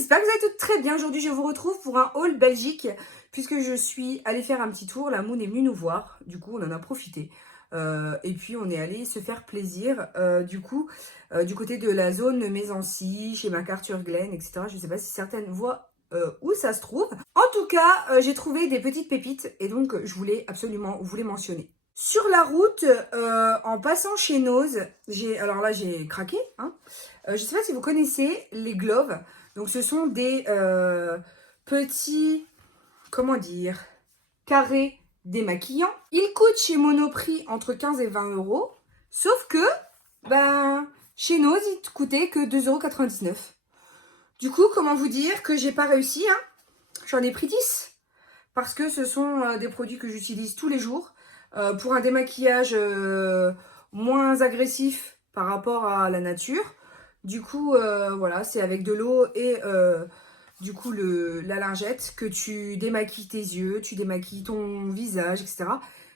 j'espère que vous allez toutes très bien. Aujourd'hui, je vous retrouve pour un haul Belgique, puisque je suis allée faire un petit tour. La Moon est venue nous voir, du coup, on en a profité. Et puis, on est allé se faire plaisir, du côté de la zone Mésancy, chez MacArthur Glen, etc. Je ne sais pas si certaines voient où ça se trouve. En tout cas, j'ai trouvé des petites pépites, et donc, je voulais absolument vous les mentionner. Sur la route, en passant chez Nose, alors là, j'ai craqué, hein. Je ne sais pas si vous connaissez les Gloves. Donc, ce sont des petits, comment dire, carrés démaquillants. Ils coûtent chez Monoprix entre 15 et 20 euros. Sauf que, chez Nose, ils ne coûtaient que 2,99 €. Du coup, comment vous dire que j'ai pas réussi, hein. J'en ai pris 10. Parce que ce sont des produits que j'utilise tous les jours. Pour un démaquillage moins agressif par rapport à la nature. Du coup, voilà, c'est avec de l'eau et la lingette que tu démaquilles tes yeux, tu démaquilles ton visage, etc.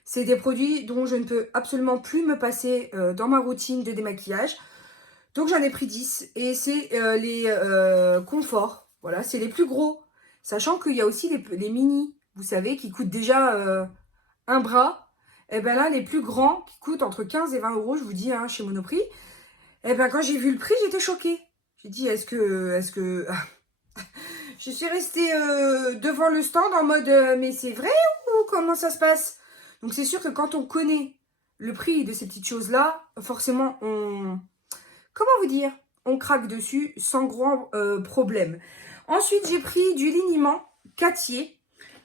C'est des produits dont je ne peux absolument plus me passer dans ma routine de démaquillage. Donc j'en ai pris 10 et c'est les Confort. Voilà, c'est les plus gros. Sachant qu'il y a aussi les mini, vous savez, qui coûtent déjà un bras. Et bien là, les plus grands qui coûtent entre 15 et 20 euros, je vous dis, hein, chez Monoprix. Et bien quand j'ai vu le prix, j'étais choquée. J'ai dit, est-ce que... Je suis restée devant le stand en mode, mais c'est vrai ou comment ça se passe? Donc c'est sûr que quand on connaît le prix de ces petites choses-là, forcément, comment vous dire? On craque dessus sans grand problème. Ensuite, j'ai pris du liniment Cattier.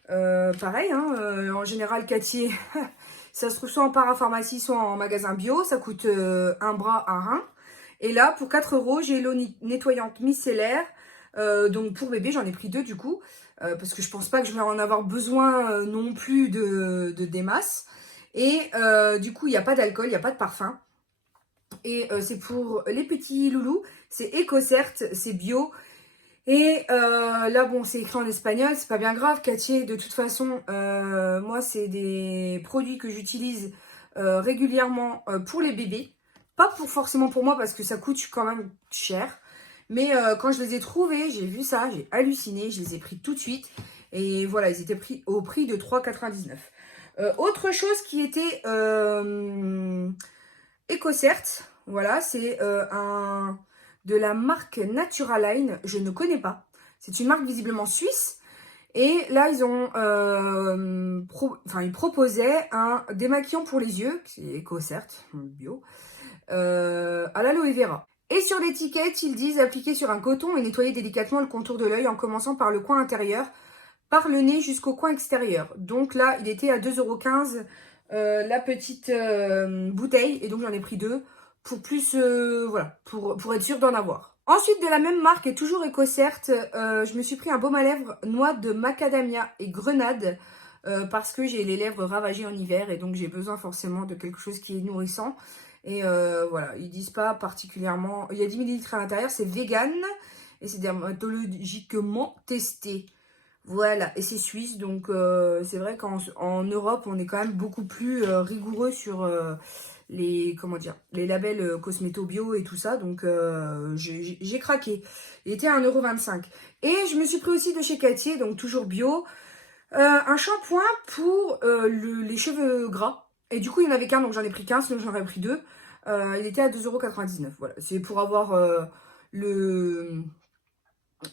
Pareil, hein, en général, Cattier, ça se trouve soit en parapharmacie, soit en magasin bio. Ça coûte un bras, un rein. Et là, pour 4 euros, j'ai l'eau nettoyante micellaire. Donc pour bébé, j'en ai pris 2 du coup. Parce que je pense pas que je vais en avoir besoin non plus de démasse. Et du coup, il n'y a pas d'alcool, il n'y a pas de parfum. Et c'est pour les petits loulous. C'est EcoCert, c'est bio. Et là, bon, c'est écrit en espagnol, c'est pas bien grave. Cattier, de toute façon, moi, c'est des produits que j'utilise régulièrement pour les bébés. Pas forcément pour moi, parce que ça coûte quand même cher. Mais quand je les ai trouvés, j'ai vu ça, j'ai halluciné, je les ai pris tout de suite. Et voilà, ils étaient pris au prix de 3,99 €. Autre chose qui était EcoCert, voilà, c'est de la marque Naturaline, je ne connais pas. C'est une marque visiblement suisse. Et là, ils proposaient un démaquillant pour les yeux, qui est EcoCert, bio, à l'aloe vera. Et sur l'étiquette, ils disent appliquer sur un coton et nettoyer délicatement le contour de l'œil en commençant par le coin intérieur, par le nez jusqu'au coin extérieur. Donc là, il était à 2,15 € la petite bouteille. Et donc, j'en ai pris 2 pour plus, voilà, pour être sûre d'en avoir. Ensuite, de la même marque et toujours EcoCert, je me suis pris un baume à lèvres noix de macadamia et grenade parce que j'ai les lèvres ravagées en hiver et donc j'ai besoin forcément de quelque chose qui est nourrissant. Et voilà, ils disent pas particulièrement... Il y a 10 ml à l'intérieur, c'est vegan et c'est dermatologiquement testé. Voilà, et c'est suisse, donc c'est vrai qu'en Europe, on est quand même beaucoup plus rigoureux sur les labels Cosméto Bio et tout ça, donc j'ai craqué. Il était à 1,25 €. Et je me suis pris aussi de chez Cattier, donc toujours bio, un shampoing pour les cheveux gras. Et du coup, il n'y en avait qu'un, donc j'en ai pris qu'un, sinon j'en aurais pris 2. Il était à 2,99 €. Voilà, c'est pour avoir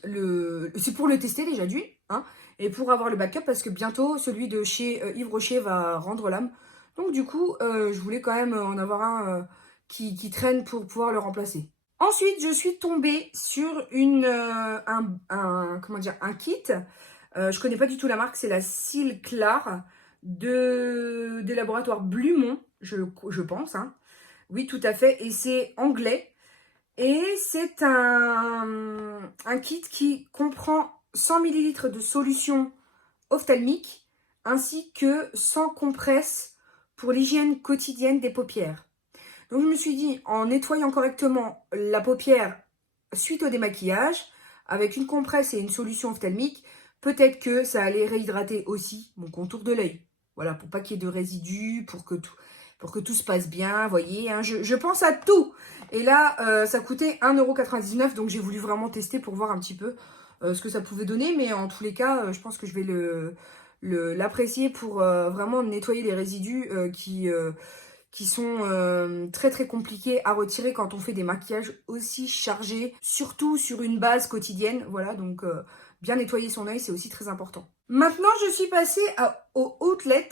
c'est pour le tester déjà d'une, hein, et pour avoir le backup parce que bientôt celui de chez Yves Rocher va rendre l'âme. Donc du coup, je voulais quand même en avoir un qui traîne pour pouvoir le remplacer. Ensuite, je suis tombée sur un kit. Je connais pas du tout la marque, c'est la Cils Clar des laboratoires Blumont, je pense, hein. Oui, tout à fait, et c'est anglais. Et c'est un kit qui comprend 100 ml de solution ophtalmique ainsi que 100 compresses pour l'hygiène quotidienne des paupières. Donc je me suis dit, en nettoyant correctement la paupière suite au démaquillage, avec une compresse et une solution ophtalmique, peut-être que ça allait réhydrater aussi mon contour de l'œil. Voilà, pour pas qu'il y ait de résidus, pour que tout... pour que tout se passe bien, vous voyez, hein, je pense à tout. Et là, ça coûtait 1,99 €, donc j'ai voulu vraiment tester pour voir un petit peu ce que ça pouvait donner. Mais en tous les cas, je pense que je vais l'apprécier pour vraiment nettoyer les résidus qui sont très très compliqués à retirer quand on fait des maquillages aussi chargés, surtout sur une base quotidienne. Voilà, donc bien nettoyer son œil, c'est aussi très important. Maintenant, je suis passée au outlet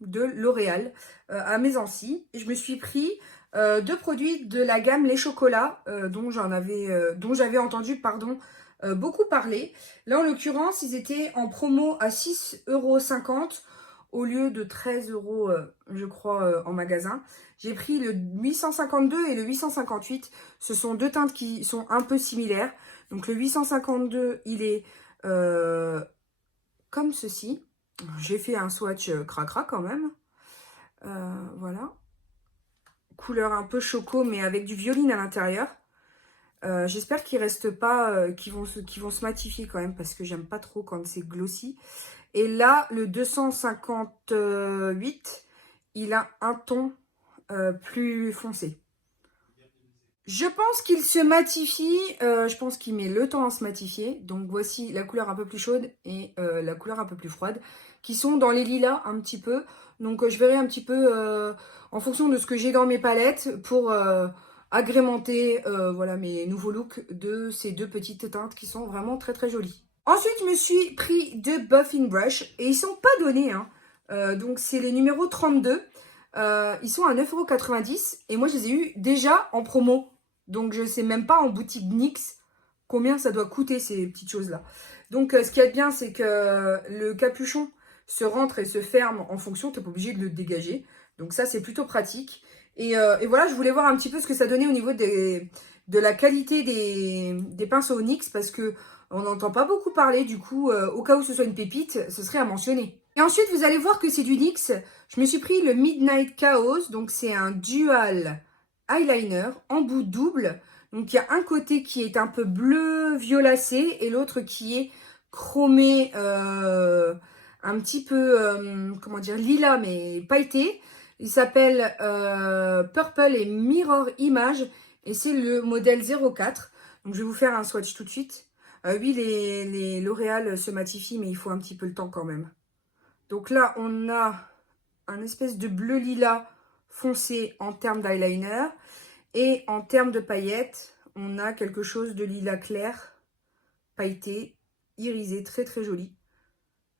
de L'Oréal à Mésancy. Je me suis pris deux produits de la gamme Les Chocolats dont j'avais entendu beaucoup parler. Là, en l'occurrence, ils étaient en promo à 6,50 € au lieu de 13 € je crois, en magasin. J'ai pris le 852 et le 858. Ce sont deux teintes qui sont un peu similaires. Donc le 852, il est comme ceci. J'ai fait un swatch cracra quand même. Voilà. Couleur un peu choco, mais avec du violine à l'intérieur. J'espère qu'ils restent pas, qu'ils vont se matifier quand même, parce que j'aime pas trop quand c'est glossy. Et là, le 258, il a un ton plus foncé. Je pense qu'il se matifie, je pense qu'il met le temps à se matifier. Donc voici la couleur un peu plus chaude et la couleur un peu plus froide, qui sont dans les lilas un petit peu. Donc je verrai un petit peu en fonction de ce que j'ai dans mes palettes pour agrémenter voilà, mes nouveaux looks de ces deux petites teintes qui sont vraiment très très jolies. Ensuite, je me suis pris deux Buffing Brush et ils sont pas donnés, hein. Donc c'est les numéros 32. Ils sont à 9,90 € et moi je les ai eu déjà en promo. Donc je sais même pas en boutique NYX combien ça doit coûter ces petites choses-là. Donc ce qui est bien, c'est que le capuchon se rentre et se ferme en fonction, tu n'es pas obligé de le dégager. Donc ça, c'est plutôt pratique. Et voilà, je voulais voir un petit peu ce que ça donnait au niveau de la qualité des pinceaux NYX, parce que on n'entend pas beaucoup parler. Du coup, au cas où ce soit une pépite, ce serait à mentionner. Et ensuite, vous allez voir que c'est du NYX. Je me suis pris le Midnight Chaos. Donc, c'est un dual eyeliner en bout double. Donc, il y a un côté qui est un peu bleu violacé et l'autre qui est chromé un petit peu, comment dire, lilas mais pailleté. Il s'appelle Purple et Mirror Image et c'est le modèle 04. Donc, je vais vous faire un swatch tout de suite. Oui, les L'Oréal se matifient, mais il faut un petit peu le temps quand même. Donc là, on a un espèce de bleu lilas foncé en termes d'eyeliner. Et en termes de paillettes, on a quelque chose de lilas clair, pailleté, irisé, très très joli.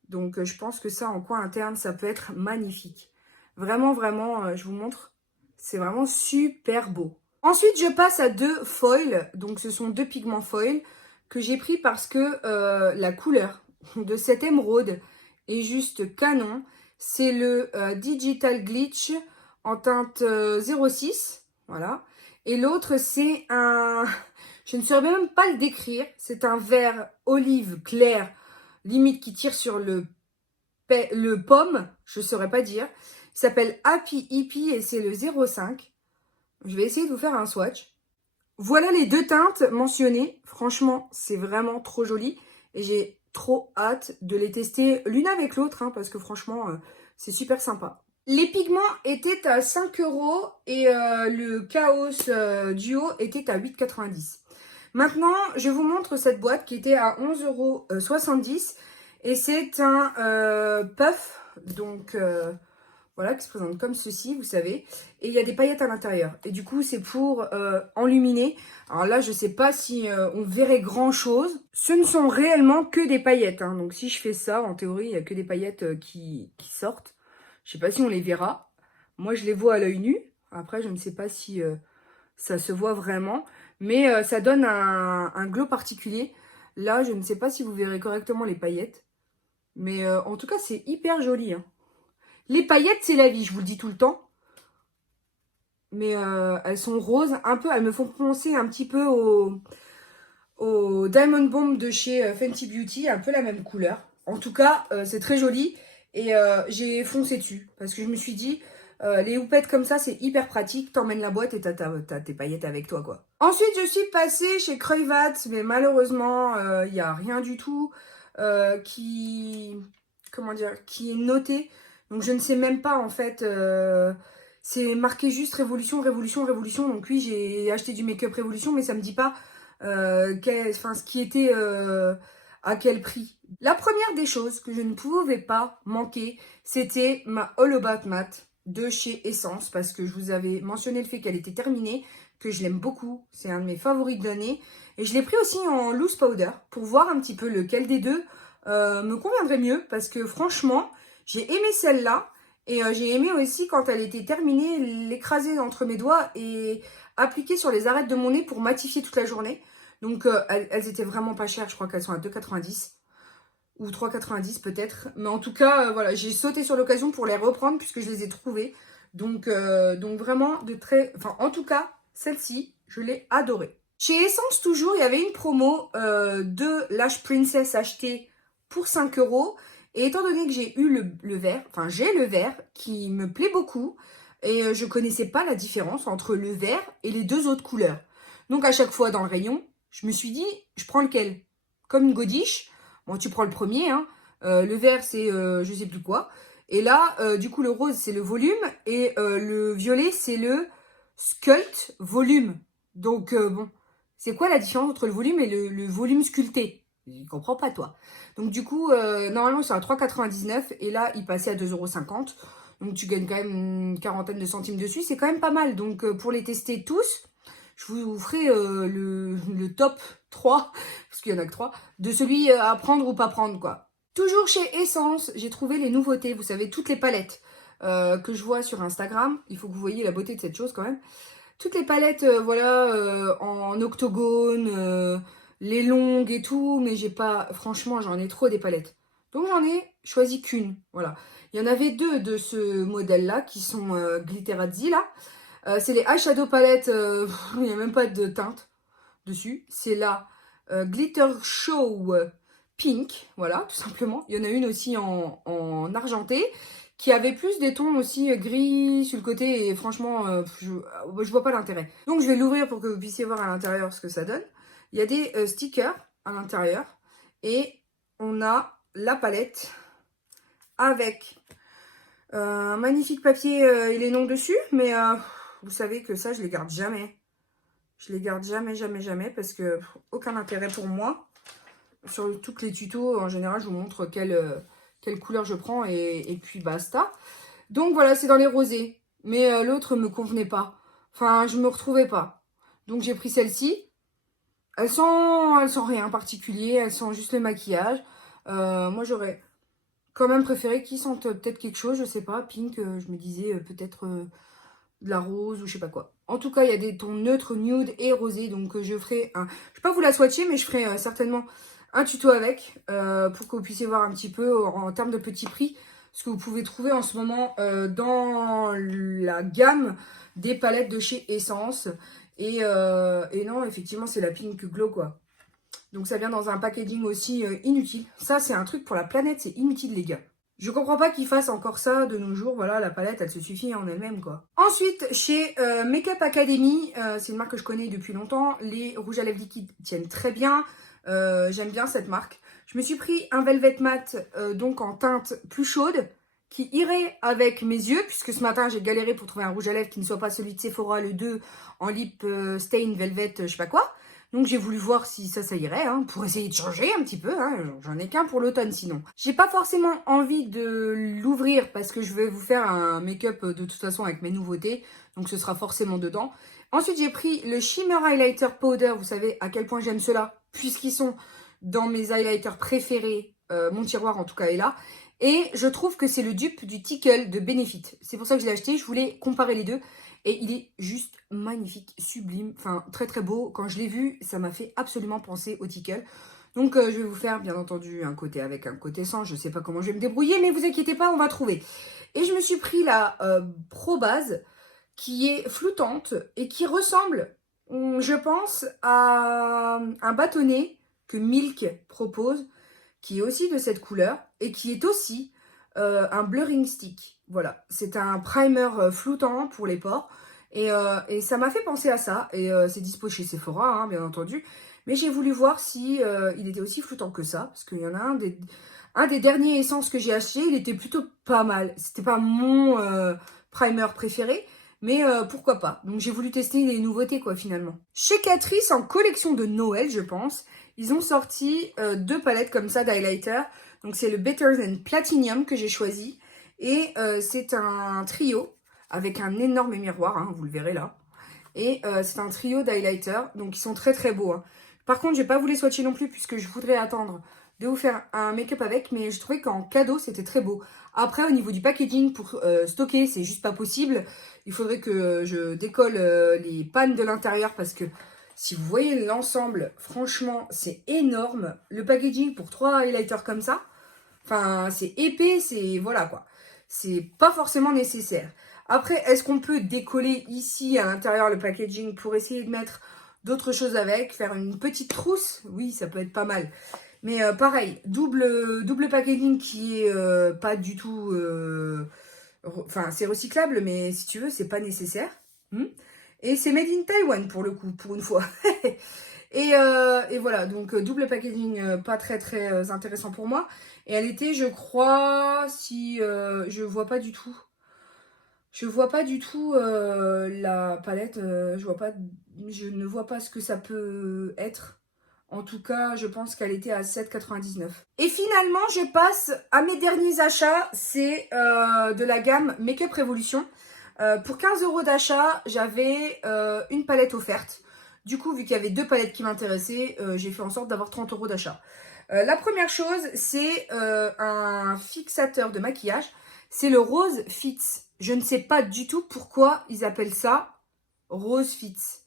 Donc je pense que ça, en coin interne, ça peut être magnifique. Vraiment, vraiment, je vous montre. C'est vraiment super beau. Ensuite, je passe à deux foils. Donc ce sont deux pigments foils que j'ai pris parce que la couleur de cette émeraude est juste canon. C'est le Digital Glitch en teinte 06. Voilà. Et l'autre, c'est un... Je ne saurais même pas le décrire. C'est un vert olive clair, limite qui tire sur le pomme. Je ne saurais pas dire. Il s'appelle Happy Hippie et c'est le 05. Je vais essayer de vous faire un swatch. Voilà les deux teintes mentionnées. Franchement, c'est vraiment trop joli. Et j'ai trop hâte de les tester l'une avec l'autre, hein, parce que franchement, c'est super sympa. Les pigments étaient à 5 € et le Chaos Duo était à 8,90 €. Maintenant, je vous montre cette boîte qui était à 11,70 € et c'est un puff, donc voilà, qui se présente comme ceci, vous savez. Et il y a des paillettes à l'intérieur. Et du coup, c'est pour enluminer. Alors là, je ne sais pas si on verrait grand-chose. Ce ne sont réellement que des paillettes, hein. Donc si je fais ça, en théorie, il n'y a que des paillettes qui sortent. Je ne sais pas si on les verra. Moi, je les vois à l'œil nu. Après, je ne sais pas si ça se voit vraiment. Mais ça donne un glow particulier. Là, je ne sais pas si vous verrez correctement les paillettes. Mais en tout cas, c'est hyper joli, hein. Les paillettes, c'est la vie, je vous le dis tout le temps. Mais elles sont roses, un peu, elles me font penser un petit peu au Diamond Bomb de chez Fenty Beauty, un peu la même couleur. En tout cas, c'est très joli et j'ai foncé dessus parce que je me suis dit, les houpettes comme ça, c'est hyper pratique. T'emmènes la boîte et t'as tes paillettes avec toi, quoi. Ensuite, je suis passée chez Kruivat, mais malheureusement, il n'y a rien du tout comment dire, qui est noté. Donc, je ne sais même pas, en fait, c'est marqué juste Révolution, Révolution, Révolution. Donc oui, j'ai acheté du make-up Révolution, mais ça me dit pas ce qui était à quel prix. La première des choses que je ne pouvais pas manquer, c'était ma All About Matte de chez Essence, parce que je vous avais mentionné le fait qu'elle était terminée, que je l'aime beaucoup, c'est un de mes favoris de l'année. Et je l'ai pris aussi en loose powder pour voir un petit peu lequel des deux me conviendrait mieux, parce que franchement, j'ai aimé celle-là. Et j'ai aimé aussi quand elle était terminée, l'écraser entre mes doigts et appliquer sur les arêtes de mon nez pour matifier toute la journée. Donc elles étaient vraiment pas chères, je crois qu'elles sont à 2,90 ou 3,90 peut-être. Mais en tout cas, voilà, j'ai sauté sur l'occasion pour les reprendre puisque je les ai trouvées. Donc vraiment de très... Enfin, en tout cas, celle-ci, je l'ai adorée. Chez Essence, toujours, il y avait une promo de Lash Princess achetée pour 5 €. Et étant donné que j'ai eu le vert, enfin j'ai le vert qui me plaît beaucoup, et je connaissais pas la différence entre le vert et les deux autres couleurs. Donc à chaque fois dans le rayon, je me suis dit, je prends lequel? Comme une godiche, bon tu prends le premier, hein. Le vert c'est je sais plus quoi. Et là, du coup le rose c'est le volume, et le violet c'est le sculpt volume. Donc bon, c'est quoi la différence entre le volume et le volume sculpté? Je comprends pas, toi. Donc, du coup, normalement, c'est à 3,99 et là, il passait à 2,50 €. Donc, tu gagnes quand même une quarantaine de centimes dessus. C'est quand même pas mal. Donc, pour les tester tous, je vous ferai le top 3, parce qu'il y en a que 3, de celui à prendre ou pas prendre, quoi. Toujours chez Essence, j'ai trouvé les nouveautés. Vous savez, toutes les palettes que je vois sur Instagram. Il faut que vous voyez la beauté de cette chose, quand même. Toutes les palettes, voilà, en octogone, les longues et tout, mais j'ai pas, franchement, j'en ai trop des palettes. Donc j'en ai choisi qu'une, voilà. Il y en avait deux de ce modèle-là, qui sont Glitterazzi, là. C'est les eyeshadow palettes, il n'y a même pas de teinte dessus. C'est la Glitter Show Pink, voilà, tout simplement. Il y en a une aussi en argenté, qui avait plus des tons aussi gris sur le côté, et franchement, je vois pas l'intérêt. Donc je vais l'ouvrir pour que vous puissiez voir à l'intérieur ce que ça donne. Il y a des stickers à l'intérieur, et on a la palette avec un magnifique papier et les noms dessus, mais vous savez que ça, je les garde jamais. Je les garde jamais, jamais, jamais, parce que aucun intérêt pour moi. Sur tous les tutos, en général, je vous montre quelle couleur je prends, et puis basta. Donc voilà, c'est dans les rosés. Mais l'autre me convenait pas. Enfin, je me retrouvais pas. Donc j'ai pris celle-ci. Elles sont rien en particulier. Elles sont juste le maquillage. Moi, j'aurais quand même préféré qu'ils sentent peut-être quelque chose. Je sais pas. Pink, je me disais peut-être de la rose ou je sais pas quoi. En tout cas, il y a des tons neutres, nude et rosé. Donc je ferai un... Je vais pas vous la swatcher, mais je ferai certainement un tuto avec pour que vous puissiez voir un petit peu en termes de petits prix ce que vous pouvez trouver en ce moment dans la gamme des palettes de chez Essence. Et non, effectivement, c'est la Pink Glow, quoi. Donc ça vient dans un packaging aussi inutile. Ça, c'est un truc pour la planète, c'est inutile, les gars. Je comprends pas qu'ils fassent encore ça de nos jours. Voilà, la palette, elle se suffit en elle-même, quoi. Ensuite, chez Makeup Academy, c'est une marque que je connais depuis longtemps. Les rouges à lèvres liquides tiennent très bien. J'aime bien cette marque. Je me suis pris un Velvet Matte, donc en teinte plus chaude, qui irait avec mes yeux, puisque ce matin, j'ai galéré pour trouver un rouge à lèvres qui ne soit pas celui de Sephora, le 2, en lip stain velvet, je sais pas quoi. Donc j'ai voulu voir si ça irait, hein, pour essayer de changer un petit peu, hein. J'en ai qu'un pour l'automne sinon. J'ai pas forcément envie de l'ouvrir parce que je vais vous faire un make-up de toute façon avec mes nouveautés, donc ce sera forcément dedans. Ensuite j'ai pris le Shimmer Highlighter Powder, vous savez à quel point j'aime ceux-là, puisqu'ils sont dans mes highlighters préférés, mon tiroir en tout cas est là. Et je trouve que c'est le dupe du Tickle de Benefit. C'est pour ça que je l'ai acheté, je voulais comparer les deux. Et il est juste magnifique, sublime, enfin très très beau. Quand je l'ai vu, ça m'a fait absolument penser au Tickle. Donc je vais vous faire bien entendu un côté avec, un côté sans. Je sais pas comment je vais me débrouiller, mais vous inquiétez pas, on va trouver. Et je me suis pris la Pro Base qui est floutante et qui ressemble, je pense, à un bâtonnet que Milk propose, qui est aussi de cette couleur et qui est aussi un blurring stick. Voilà, c'est un primer floutant pour les pores. Et ça m'a fait penser à ça. Et c'est dispo chez Sephora, hein, bien entendu. Mais j'ai voulu voir si il était aussi floutant que ça. Parce qu'il y en a un des derniers essences que j'ai acheté. Il était plutôt pas mal. C'était pas mon primer préféré. Mais pourquoi pas. Donc j'ai voulu tester les nouveautés quoi finalement. Chez Catrice, en collection de Noël je pense, ils ont sorti 2 palettes comme ça d'highlighter. Donc c'est le Better Than Platinum que j'ai choisi. Et c'est un trio avec un énorme miroir, hein, vous le verrez là. Et c'est un trio d'highlighter, donc ils sont très très beaux. Hein. Par contre, je vais pas vous les swatcher non plus puisque je voudrais attendre de vous faire un make-up avec, mais je trouvais qu'en cadeau, c'était très beau. Après, au niveau du packaging, pour stocker, c'est juste pas possible. Il faudrait que je décolle les pannes de l'intérieur parce que si vous voyez l'ensemble, franchement, c'est énorme. Le packaging pour 3 highlighters comme ça, enfin, c'est épais, c'est... Voilà, quoi. C'est pas forcément nécessaire. Après, est-ce qu'on peut décoller ici, à l'intérieur, le packaging pour essayer de mettre d'autres choses avec, faire une petite trousse? Oui, ça peut être pas mal. Mais pareil, double packaging qui est pas du tout... Enfin, c'est recyclable, mais si tu veux, c'est pas nécessaire. Et c'est made in Taiwan, pour le coup, pour une fois. Et voilà, donc double packaging, pas très très intéressant pour moi. Et elle était, je crois, si je vois pas du tout. Je vois pas du tout la palette, je ne vois pas ce que ça peut être. En tout cas, je pense qu'elle était à 7,99 €. Et finalement, je passe à mes derniers achats. C'est de la gamme Make-up Revolution. Pour 15 € d'achat, j'avais une palette offerte. Du coup, vu qu'il y avait 2 palettes qui m'intéressaient, j'ai fait en sorte d'avoir 30 € d'achat. La première chose, c'est un fixateur de maquillage. C'est le Rose Fits. Je ne sais pas du tout pourquoi ils appellent ça Rose Fits.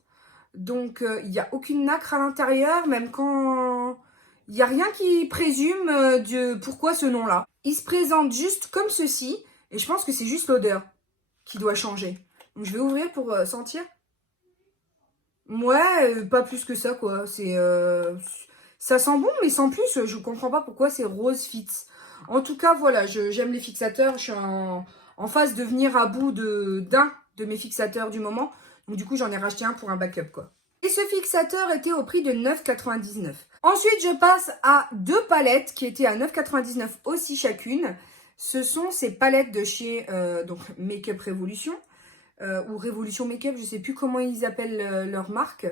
Donc, il n'y a aucune nacre à l'intérieur, même quand... Il n'y a rien qui présume de pourquoi ce nom-là. Il se présente juste comme ceci, et je pense que c'est juste l'odeur qui doit changer. Donc, je vais ouvrir pour sentir. Ouais, pas plus que ça, quoi. Ça sent bon, mais sans plus, je comprends pas pourquoi c'est Rose Fits. En tout cas, voilà, j'aime les fixateurs. Je suis en phase de venir à bout d'un de mes fixateurs du moment. Donc du coup, j'en ai racheté un pour un backup, quoi. Et ce fixateur était au prix de 9,99 €. Ensuite, je passe à 2 palettes qui étaient à 9,99 € aussi chacune. Ce sont ces palettes de chez donc Make-up Revolution. Ou Révolution Make-up, je ne sais plus comment ils appellent leur marque.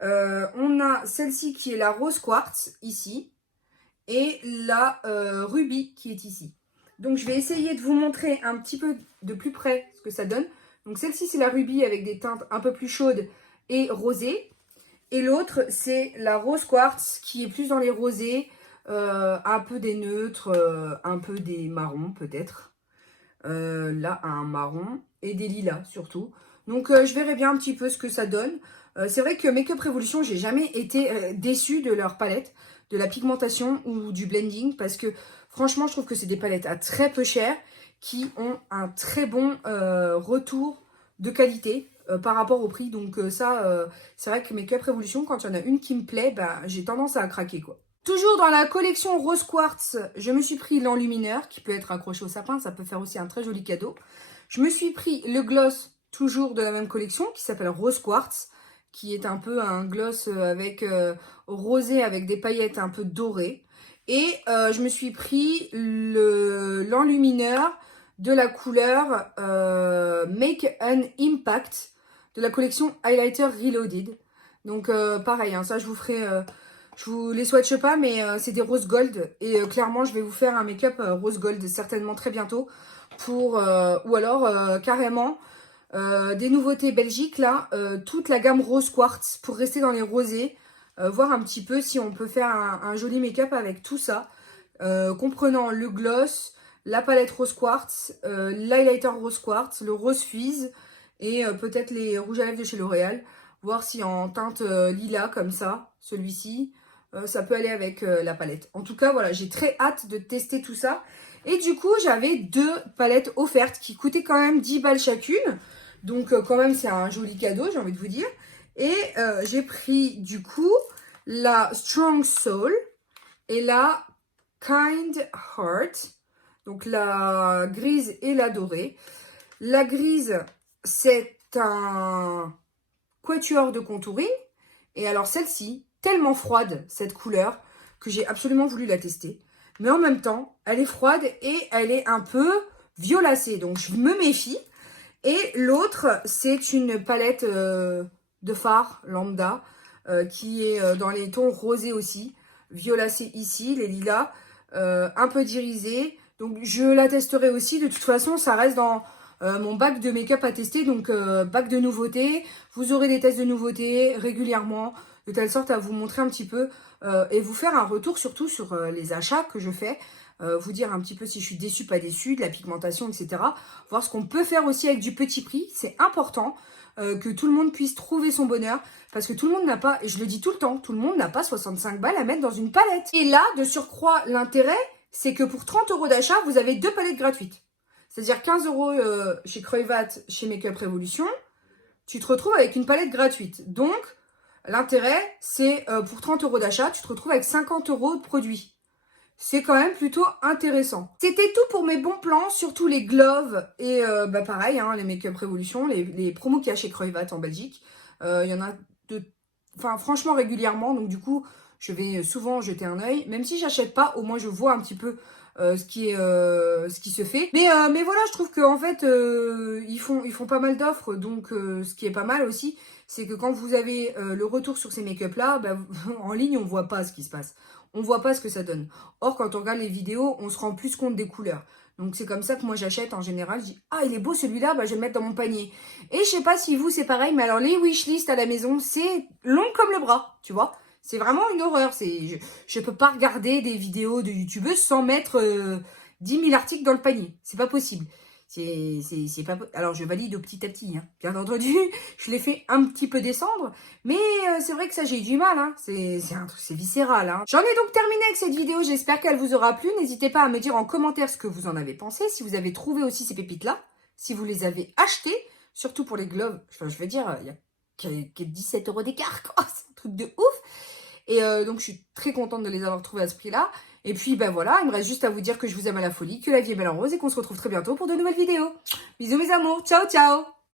On a celle-ci qui est la Rose Quartz, ici, et la Ruby qui est ici. Donc, je vais essayer de vous montrer un petit peu de plus près ce que ça donne. Donc, celle-ci, c'est la Ruby avec des teintes un peu plus chaudes et rosées. Et l'autre, c'est la Rose Quartz qui est plus dans les rosés, un peu des neutres, un peu des marrons peut-être. Là, un marron et des lilas surtout. Donc, je verrai bien un petit peu ce que ça donne. C'est vrai que Make-up Revolution, j'ai jamais été déçue de leur palette, de la pigmentation ou du blending, parce que franchement, je trouve que c'est des palettes à très peu cher qui ont un très bon retour de qualité par rapport au prix. Donc ça, c'est vrai que Make-up Revolution, quand il y en a une qui me plaît, bah, j'ai tendance à craquer, quoi. Toujours dans la collection Rose Quartz, je me suis pris l'enlumineur qui peut être accroché au sapin, ça peut faire aussi un très joli cadeau. Je me suis pris le gloss, toujours de la même collection, qui s'appelle Rose Quartz, qui est un peu un gloss avec rosé avec des paillettes un peu dorées. Et je me suis pris l'enlumineur de la couleur Make an Impact de la collection Highlighter Reloaded. Donc pareil, hein, ça je vous ferai... je vous les swatche pas, mais c'est des rose gold. Et clairement, je vais vous faire un make-up rose gold certainement très bientôt. Ou alors carrément des nouveautés belgiques là. Toute la gamme rose quartz pour rester dans les rosés. Voir un petit peu si on peut faire un joli make-up avec tout ça. Comprenant le gloss, la palette rose quartz, l'highlighter rose quartz, le rose fizz. Et peut-être les rouges à lèvres de chez L'Oréal. Voir si en teinte lilas comme ça, celui-ci, ça peut aller avec la palette. En tout cas, voilà, j'ai très hâte de tester tout ça. Et du coup, j'avais 2 palettes offertes qui coûtaient quand même 10 balles chacune. Donc, quand même, c'est un joli cadeau, j'ai envie de vous dire. Et j'ai pris, du coup, la Strong Soul et la Kind Heart. Donc, la grise et la dorée. La grise, c'est un quatuor de contouring. Et alors, celle-ci, tellement froide, cette couleur, que j'ai absolument voulu la tester. Mais en même temps, elle est froide et elle est un peu violacée. Donc, je me méfie. Et l'autre, c'est une palette de fard lambda qui est dans les tons rosés aussi. Violacé ici, les lilas, un peu d'irisé. Donc je la testerai aussi. De toute façon, ça reste dans mon bac de make-up à tester. Donc bac de nouveautés. Vous aurez des tests de nouveautés régulièrement, de telle sorte à vous montrer un petit peu et vous faire un retour surtout sur les achats que je fais. Vous dire un petit peu si je suis déçue, pas déçue, de la pigmentation, etc. Voir ce qu'on peut faire aussi avec du petit prix. C'est important que tout le monde puisse trouver son bonheur. Parce que tout le monde n'a pas, et je le dis tout le temps, tout le monde n'a pas 65 balles à mettre dans une palette. Et là, de surcroît, l'intérêt, c'est que pour 30 € d'achat, vous avez 2 palettes gratuites. C'est-à-dire 15 € chez Creuvat, chez Makeup Revolution. Tu te retrouves avec une palette gratuite. Donc, l'intérêt, c'est pour 30 € d'achat, tu te retrouves avec 50 € de produits. C'est quand même plutôt intéressant. C'était tout pour mes bons plans, surtout les gloves et pareil, hein, les Makeup Revolution, les promos qu'il y a chez Creuvat en Belgique. Il y en a franchement régulièrement, donc du coup, je vais souvent jeter un œil. Même si j'achète pas, au moins je vois un petit peu ce qui se fait. Mais voilà, je trouve qu'en fait, ils font pas mal d'offres. Donc, ce qui est pas mal aussi, c'est que quand vous avez le retour sur ces make-up là, en ligne, on voit pas ce qui se passe. On voit pas ce que ça donne. Or, quand on regarde les vidéos, on se rend plus compte des couleurs. Donc, c'est comme ça que moi, j'achète en général. Je dis, ah, il est beau celui-là, je vais le mettre dans mon panier. Et je sais pas si vous, c'est pareil, mais alors, les wishlists à la maison, c'est long comme le bras, tu vois. C'est vraiment une horreur. Je peux pas regarder des vidéos de youtubeuses sans mettre 10 000 articles dans le panier. C'est pas possible. C'est pas... Alors, je valide au petit à petit, hein. Bien entendu. Je l'ai fait un petit peu descendre. Mais c'est vrai que ça, j'ai eu du mal, hein. C'est un truc, c'est viscéral, hein. J'en ai donc terminé avec cette vidéo. J'espère qu'elle vous aura plu. N'hésitez pas à me dire en commentaire ce que vous en avez pensé. Si vous avez trouvé aussi ces pépites-là. Si vous les avez achetées. Surtout pour les gloves. Enfin, je veux dire, il y a que 17 € d'écart, quoi. C'est un truc de ouf. Et donc, je suis très contente de les avoir trouvés à ce prix-là. Et puis, voilà, il me reste juste à vous dire que je vous aime à la folie, que la vie est belle en rose et qu'on se retrouve très bientôt pour de nouvelles vidéos. Bisous mes amours, ciao ciao.